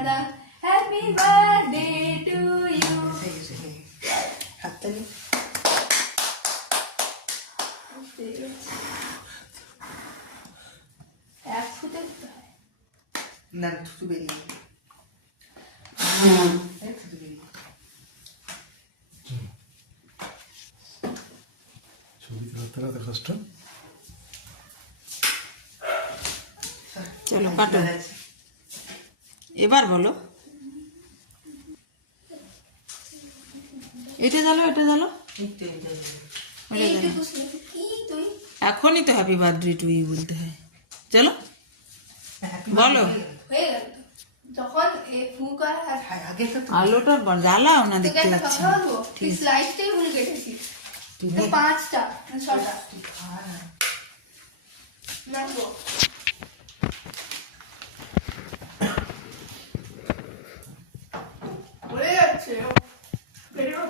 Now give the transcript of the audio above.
দাদা, happy birthday to you. হাততালি। এক ফুটে না থুতু বেরিয়ে থুতু বেরিয়ে ছবি তুলতে কষ্ট। চলো কাটো, এবার বলো। এটা জ্বালো, এটা জ্বালো। এখনই তো হ্যাপি বার্থডে টু ইউ বলতে হয়। চলো বলো। হয়ে গেল তো। যখন ফু করা আগে তো আলোটা জ্বালাও না, তোকে দেখতে একটা পাচ্ছি কথা বলবো, তুই স্লাইসটাই ভুল কেটেছিস। তো 5টা 6টা না গো। পড়ে যাচ্ছে, বেরো।